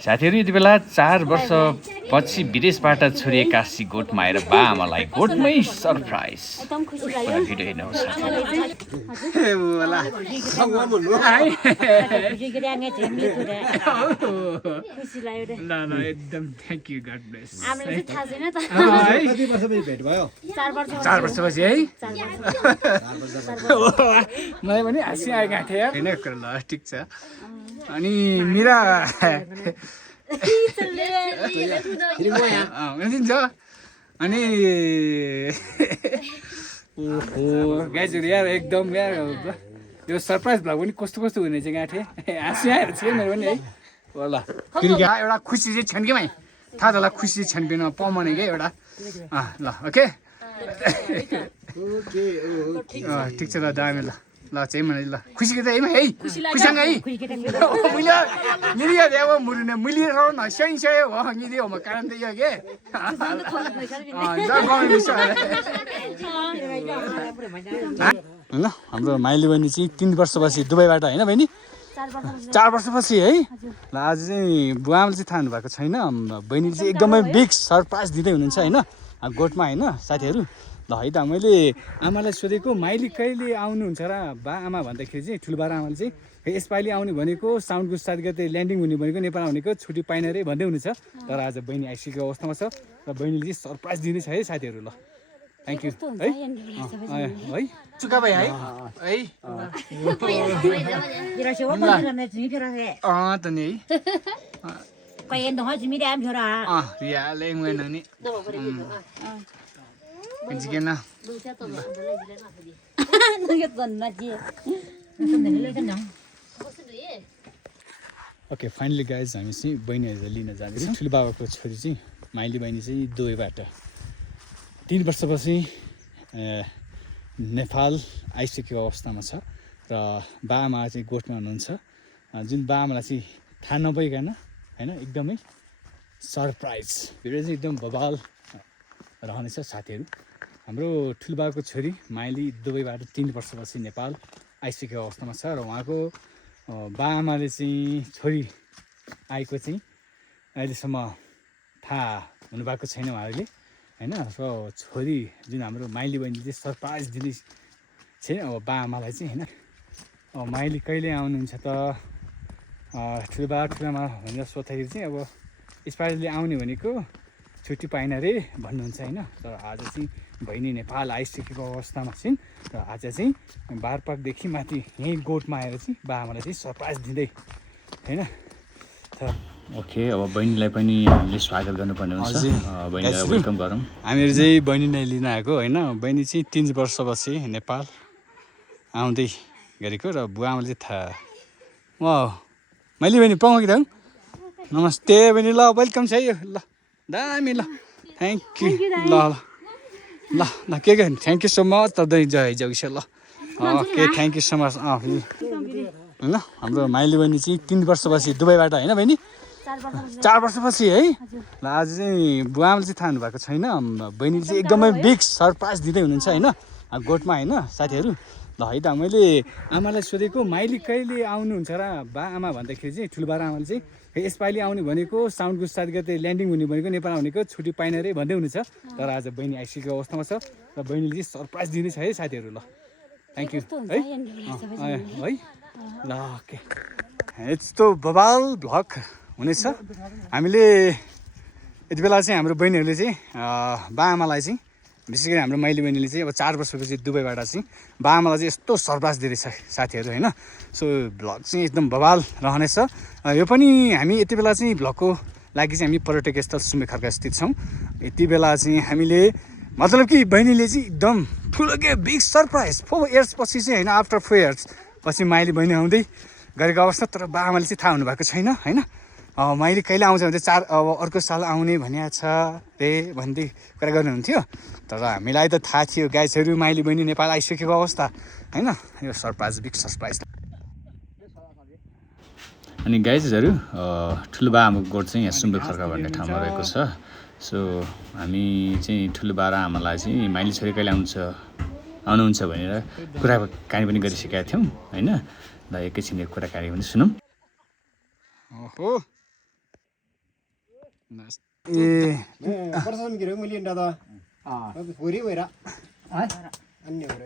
साथीहरु यति बेला 4 वर्षपछि विदेशबाट छोरी काशी गोठमा आएर बा आमालाई गोठमै सरप्राइज एकदम खुसी लाग्यो भिडियो हेर्नुहोस् खुसी लाग्यो ल एकदम थ्यांक यू गॉड ब्लेस हामीलाई चाहिँ थाहा छैन त कति वर्षपछि भेट भयो 4 वर्ष 4 वर्षपछि है 4 मलाई पनि हाँसी आएको थिएँ यार हैन ल ठीक छ अनि मिरा हुन्छ अनि ओहो गाइजहरु यार एकदम यार यो सरप्राइज भ्लग पनि कस्तो कस्तो हुने चाहिँ गएको थिएँ हाँसी आएर चाहिँ मेरो पनि है ल किनकि एउटा खुसी चाहिँ छन्केमै थाहा होला खुसी छन्किन पाउने क्या एउटा ल ओके ठिक छ ल दामी ल ल चाहिँ मलाई ल खुसी के त है खुसीसँग है मैले मिलियो देव मुरुने मिलियो न सही सही हो मिलियो म कारण त यो के ल हाम्रो माइली बहिनी चाहिँ 3 वर्षपछि दुबईबाट होइन बहिनी 4 वर्षपछि है ल आज चाहिँ बुवाले चाहिँ थाहा भएको छैन बहिनीले चाहिँ एकदमै बिग सरप्राइज दिँदै हुनुहुन्छ होइन गोठमा होइन साथीहरू ल है त मैले आमालाई सोधेको माइली कहिले आउनुहुन्छ र बा आमा भन्दाखेरि चाहिँ ठुलोबार आमाले चाहिँ यसपालि आउने भनेको साउन्डको 7 गते ल्यान्डिङ हुने भनेको नेपाल आउनेको छुट्टी पाइन रे भन्दै हुनुहुन्छ तर आज बहिनी आइसकेको अवस्थामा छ र बहिनीले चाहिँ सरप्राइज दिँदैछ है साथीहरू ल थ्याङ्क यू है है चुका भाइ है है त नि है ओके फाइनली गाइज हामी चाहिँ बहिनीहरूलाई लिन जाँदैछौँ ठुलो बाबाको छोरी चाहिँ माइली बहिनी चाहिँ दुबईबाट 3 वर्षपछि नेपाल आइसकेको अवस्थामा छ र बाआमा चाहिँ गोठमा हुनुहुन्छ जुन बाआमालाई चाहिँ थाहा नभइकन होइन एकदमै सरप्राइज भिडियो चाहिँ एकदम बवाल रहनेछ साथीहरू हाम्रो ठुलोबाको छोरी माइली दुबईबाट 3 वर्षपछि नेपाल आइसकेको अवस्थामा छ र उहाँको बाआमाले चाहिँ छोरी आएको चाहिँ अहिलेसम्म थाहा हुनुभएको छैन उहाँहरूले होइन र छोरी जुन हाम्रो माइली बहिनीले चाहिँ सरप्राइज दिने छ अब बाआमालाई चाहिँ होइन अब माइली कहिले आउनुहुन्छ त ठुलोबा ठुलामा भनेर सोद्धाखेरि चाहिँ अब यसपालिले आउने भनेको छुट्टी पाइन रे भन्नुहुन्छ होइन तर आज चाहिँ बहिनी नेपाल आइसकेको अवस्थामा छिन् र आज चाहिँ बारपाकदेखि माथि यहीँ गोठमा आएर चाहिँ बाआमालाई चाहिँ सरप्राइज दिँदै होइन ओके अब बहिनीलाई पनि हामीले स्वागत गर्नुपर्ने हुन्छ बहिनीलाई वेलकम गरौँ हामीहरू चाहिँ बहिनीलाई लिन आएको होइन बहिनी चाहिँ 3 वर्षपछि नेपाल आउँदै गरेको र बुवाआमाले चाहिँ थाहा मैले बहिनी पाउँ कि त नमस्ते बहिनी ल वेलकम छ है ल दामी ल थ्याङ्क यू ल ल ल ल के थ्याङ्क यू सो मच त जय जगेश ल okay thank you so much ल हाम्रो माइली बहिनी चाहिँ 3 वर्षपछि दुबईबाट होइन बहिनी 4 वर्षपछि है ल आज चाहिँ बुवाले चाहिँ थाहा हुनुभएको छैन बहिनीले चाहिँ एकदमै बिग सरप्राइज दिँदै हुनुहुन्छ होइन गोठमा होइन साथीहरू ल है त मैले आमालाई सोधेको माइली कहिले आउनुहुन्छ र बा आमा भन्दाखेरि चाहिँ ठुलोबार आमाले चाहिँ यसपालि आउने भनेको साउन्डको 7 गते ल्यान्डिङ हुने भनेको नेपाल आउनेको छुट्टी पाइन रे भन्दै हुनुहुन्छ तर आज बहिनी आइसकेको अवस्थामा छ र बहिनीले चाहिँ सरप्राइज दिँदैछ है साथीहरू ल थ्याङ्क यू है है ल ओके यस्तो बवाल भ्लग हुनेछ हामीले यति बेला चाहिँ हाम्रो बहिनीहरूले चाहिँ बाआमालाई चाहिँ विशेष गरी हाम्रो माइली बहिनीले चाहिँ अब 4 वर्षपछि दुबईबाट चाहिँ बाआमालाई चाहिँ यस्तो सरप्राइज दिँदैछ साथीहरू होइन सो भ्लग चाहिँ एकदम बवाल रहनेछ यो पनि हामी यति बेला चाहिँ भ्लगको लागि चाहिँ हामी पर्यटक स्थल सुम्बे खर्का स्थित छौँ यति बेला चाहिँ हामीले मतलब कि बहिनीले चाहिँ एकदम ठुलो के बिग सरप्राइज 4 इयर्स पछि चाहिँ होइन आफ्टर 4 इयर्स पछि माइली बहिनी आउँदै गरेको अवस्था तर बाआमाले चाहिँ थाहा हुनुभएको छैन होइन माइली कहिले आउँछ भने चाहिँ अब अर्को साल आउने भनिएको छ रे भन्दै कुरा गर्नुहुन्थ्यो तर हामीलाई त थाहा थियो गाइजहरू माइली बहिनी नेपाल आइसकेको अवस्था होइन यो सरप्राइज बिग सरप्राइज अनि गाइजहरू ठुलो बाआमाको गोठ चाहिँ यहाँ सुम्बे खर्का भन्ने ठाउँमा रहेको छ सो हामी चाहिँ ठुलो बा र आमालाई चाहिँ माइली छोरी कहिले आउनुहुन्छ भनेर कुराकानी पनि गरिसकेका थियौँ होइन ल एकैछिन यो कुराकानी पनि सुनौँ ओहो ए पर्सन गिरो मैले दादा भोरि भएर अन्य भएर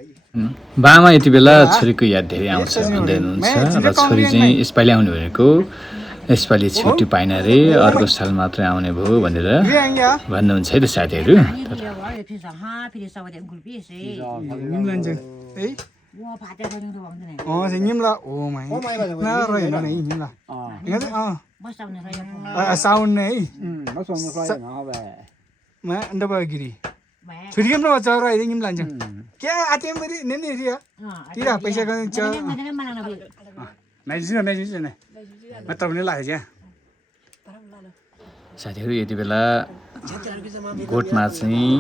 बामा यति बेला छोरीको याद धेरै आउँछ भन्दै हुनुहुन्छ र छोरी चाहिँ यसपालि आउने भनेको यसपालि छुट्टी पाइन रे अर्को साल मात्रै आउने भयो भनेर भन्नुहुन्छ है त साथीहरू निम्ला ओ माइ रहेन नि निम्ला साउन्ड है गिरी छुट्टी केम बच्चा रह निम्ला क्या आते मरी नेने रिया तिरा पैसा गर्छ मैजिस न म तपाईले लाग्छ क्या साथीहरू यति बेला गोठमा चाहिँ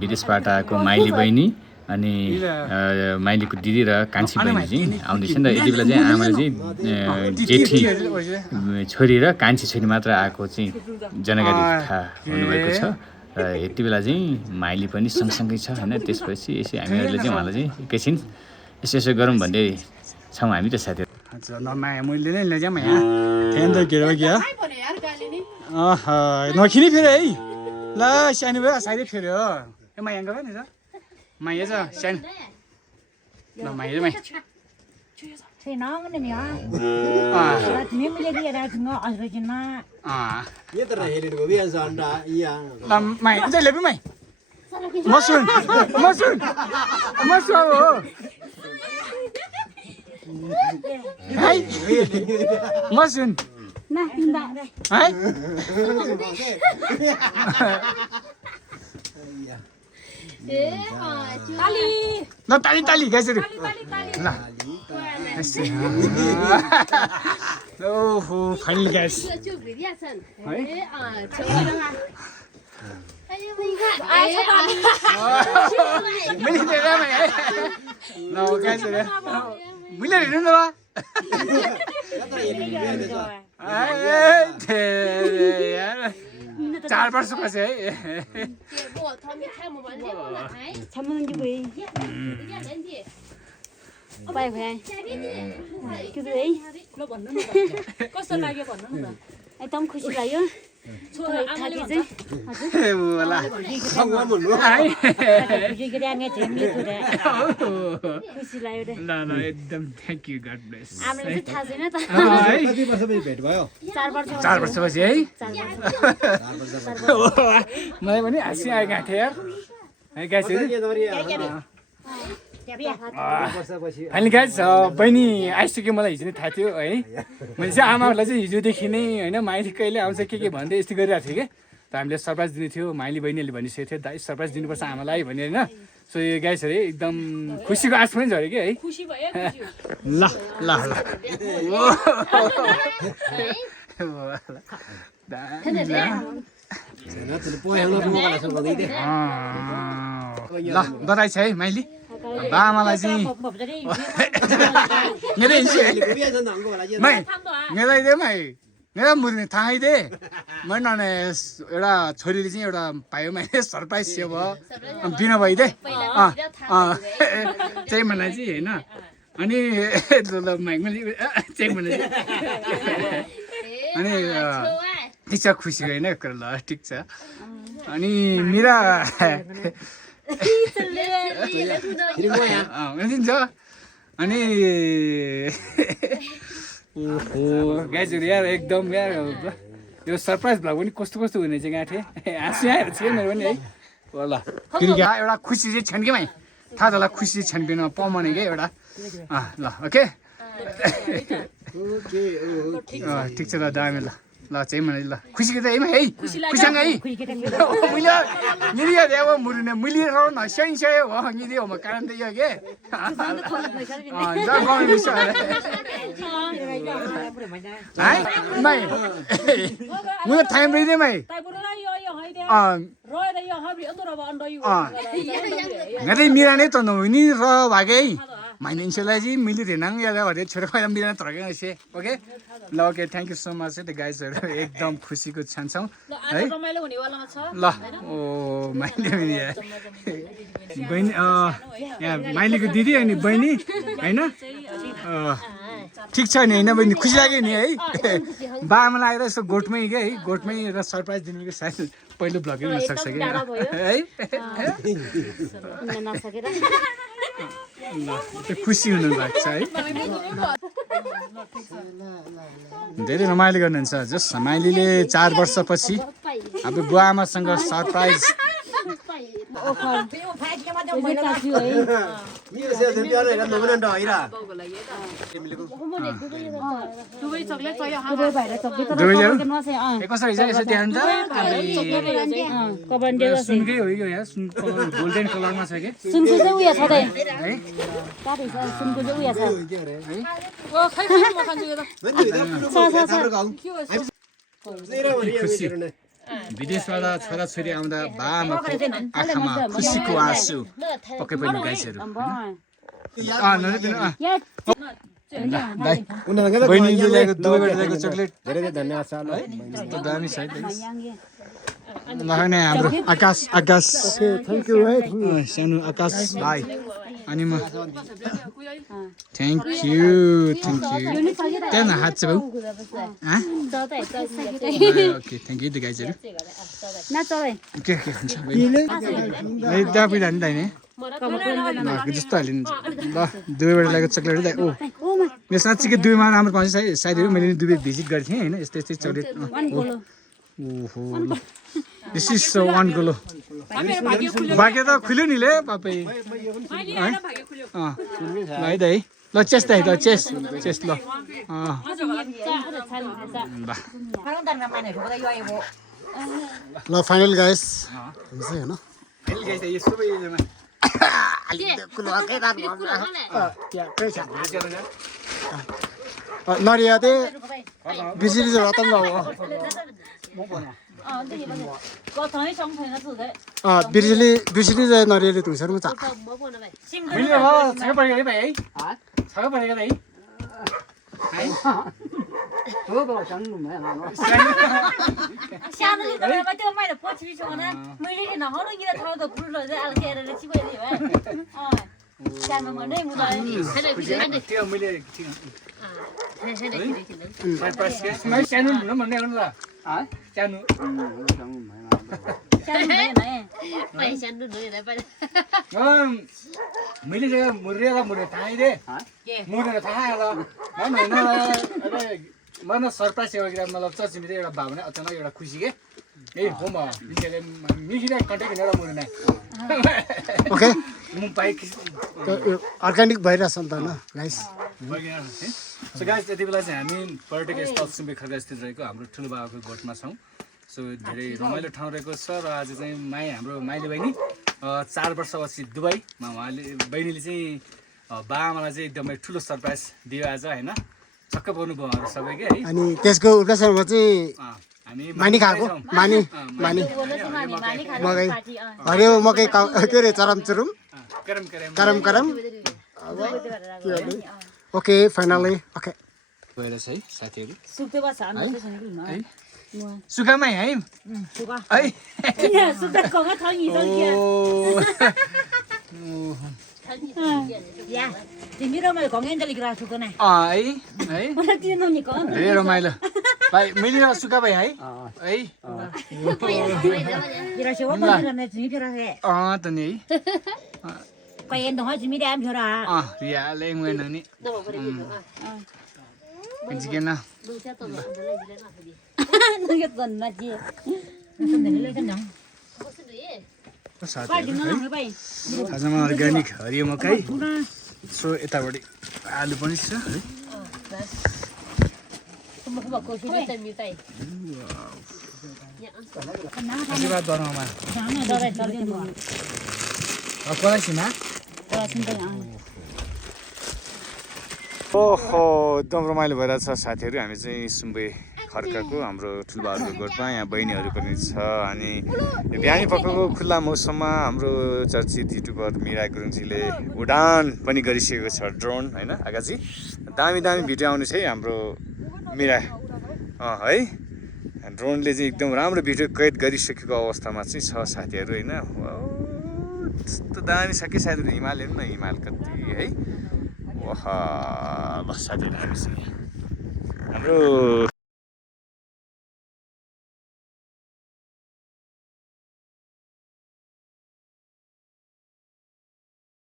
विदेशबाट आएको माइली बहिनी अनि माइलीको दिदी र कान्छी बहिनी चाहिँ आउँदैछ नि त यति बेला चाहिँ आमाले चाहिँ जेठी छोरी र कान्छी छोरी मात्र आएको चाहिँ जानकारी थाहा हुनुभएको छ र यति बेला चाहिँ माइली पनि सँगसँगै छ होइन त्यसपछि यसै हामीहरूले चाहिँ उहाँलाई चाहिँ एकैछिन यसो गरौँ भन्दै छौँ हामी त साथीहरू नमाया मैले नै लैजाऊँ यहाँ फेन त के हो क्या नखिने फेरि है ल सानो भयो साइडै फेरि हो ए माया गयो नि त माया छ सानो ल माया माया माया चाहिँ लेपी माइ मसुन हो Hai, masun. Nah, pindah. Hai. Tali. Nah, tali guys itu. Nah. Oh, finally guys. Hai. Mini deh mai. No guys ini. Mila ini apa? चार वर्षको चाहिँ कस्तो लाग्यो भन्नु न एकदम खुसी लाग्यो एकदम थ्याङ्क यू गड ब्लेस कति वर्षपछि भेट भयो 4 वर्षपछि है मलाई पनि हाँसी आएको थिएँ यार है गाइस फाइनली गाइस बहिनी आइसक्यो मलाई हिजो नै थाहा थियो है मैले चाहिँ आमाहरूलाई चाहिँ हिजोदेखि नै होइन माइली कहिले आउँछ के भन्दै यस्तो गरिरहेको थिएँ कि त हामीले सरप्राइज दिने थियो माइली बहिनीले भनिसकेको थियो दाइ सरप्राइज दिनुपर्छ आमालाई भने होइन सो यो गाइसहरू एकदम खुसीको आँसु पनि झऱ्यो कि है ल ल ल बधाई छ है माइली बामालाई चाहिँ मेरा मुझे थाहा दे मैंने एउटा छोरीले चाहिँ एउटा पायो मैले सरप्राइज सेव बिना भइदे चाहिँ मलाई चाहिँ होइन अनि मैले चाहिँ मैले अनि ठिक छ खुसी होइन ल ठिक छ अनि मेरा दिन्छ अनि गाइजहरू यार एकदम यार यो सरप्राइज भ्लग पनि कस्तो हुने चाहिँ गएको थिएँ हाँसी आएर थियो मेरो पनि है ल फेरि एउटा खुसी चाहिँ छन्केमै थाहा छ होला खुसी छन्किन पाउने क्या एउटा ल ओके ठिक छ ल दामी ल चाहिँ मलाई ल खुसीको त है खुसीसँग है मैले अब मुरुने मैले न सही हो निले हो म कारण त यो के मुझे टाइम रही मैं मेरा नहीं तो नहीं रहा भागे मैंने इंशाल्लाह जी मिली रेनांग या वाले छोटे भाई हम बिना तरह के ऐसे ओके ल okay thank you so much है गाइजहरु एकदम खुसीको क्षण छौ है ल ओ माइली पनि बहिनी यहाँ माइलीको दिदी अनि बहिनी हैन ठिक छ नि होइन बहिनी खुसी लाग्यो नि है बाबालाई आएर यसो गोठमै के है गोठमै र सरप्राइज दिनुको सायद पहिलो भ्लगै हुनसक्छ कि है नसकेर त्यो खुसी हुनु भएको छ है धेरै रमाइलो गर्नुहुन्छ जस माइलीले 4 वर्षपछि अब बुवा आमासँग सरप्राइज कसरी छ यसो देखाउनु त सुनकै हो कि यहाँ सुन कलर गोल्डन कलरमा छ कि सुनको चाहिँ उयो छ त है सुनको चाहिँ उयो छ विदेशबाट छोराछोरी आउँदा बाबाको आँखामा खुसीको आँसु पक्कै पनि गाइसहरू बहिनीले ल्याएको दुबईबाट ल्याएको चक्लेट धेरै धेरै धन्यवाद छ ल कस्तो दामी छ है लगाउने हाम्रो आकाश थ्याङ्क यू है सानो आकाश भाइ अनि म थ्याङ्क यू त्यहाँ न हात चाहिँ भाउ ओके थ्याङ्क यू द गाइजहरू के हुन्छ त्यहाँ पिँदा नि दाइने जस्तो हालिन्छ ल दुबईबाट ल्याएको चक्लेट दाइ ओ मेरो साँच्चीकै दुबईमा राम्रो पाउँछ सायद मैले दुबई भिजिट गरेको थिएँ होइन यस्तै यस्तै चक्लेट ओहो ल दिस इज वान गोलो भाग्य त खुल्यो नि ले पापै है दाइ ल चेस दाइ ल चेस ल ल फाइनल गाइस नरिया चाहिँ बिजुली चाहिँ रतन हो बिजुली चाहिँ नरियाले तुसेर छ सानो बेलामा त्यो मैले पछि मैले नहरु गिरा थाहा त फुल चाहिँ अलकेर चिबैले भए सानोमा नै मुदायो त्यो मैले सानो भन्ने आउनु ल सानो मैले चाहिँ मुरेर थाहै दे मुरेर थाहा ल मन सरप्राइज सेवा मतलब चर्चिमिले एउटा भावना अचानक एउटा खुसी के ए हो म मिखिने कन्ट्याक्ट हिँडेर मुरे नै ओके म बाइक अर्ग्यानिक भइरहेछ नि त होइन गाइस सो गाइस यति बेला चाहिँ हामी पर्यटकीय स्थल सुम्बे खर्का स्थित रहेको हाम्रो ठुलो बाबाको गोठमा छौँ सो धेरै रमाइलो ठाउँ रहेको छ र आज चाहिँ हाम्रो माइली बहिनी 4 वर्षपछि दुबईमा उहाँले बहिनीले चाहिँ बाबाआमालाई चाहिँ एकदमै ठुलो सरप्राइज दियो आज होइन छक्क पर्नु भयो उहाँहरू सबै के है अनि त्यसको उल्कासम्म चाहिँ हामी मानी खाएको मानी मकै हरियो मकै के अरे चरमचुरुम करम ओके फाइनली ओके भएर चाहिँ साथीहरू सुक्ते बस हामी चाहिँ छैन है सुकामै है सुका है किन सुक्ते कगा थाङी त या तिमी र मैले घङ्गेन्जली ग्राफ सुको न है मलाई त्यो ननिको धेरै रमाइलो भाइ मिलेर सुका भाइ है है गिरा सेवा पनि न जिमी फिरा है त नि है पाइन दह जिमी ड्याम फिरा रिया लेङ वेन नि जिकेन नगे गन्न जी सुन्दरले त न खाजामा अर्ग्यानिक हरियो मकै सो यतापट्टि आलु पनि छ है आशीर्वाद गर्नुमा कलासिना ओहो एकदम रमाइलो भइरहेछ साथीहरू हामी चाहिँ सुम्बे खर्काको हाम्रो ठुलबाहरूको गोठमा यहाँ बहिनीहरू पनि छ अनि बिहानी पखको खुल्ला मौसममा हाम्रो चर्चित युट्युबर मिरा गुरुङजीले उडान पनि गरिसकेको छ ड्रोन होइन आकाजी दामी भिडियो आउने छ है हाम्रो मिरा है ड्रोनले चाहिँ एकदम राम्रो भिडियो कैद गरिसकेको अवस्थामा चाहिँ छ साथीहरू होइन त्यस्तो दामी छ कि साथीहरू हिमाल हेर्नु न हिमाल कति है ओह ल साथीहरू हामीसँग हाम्रो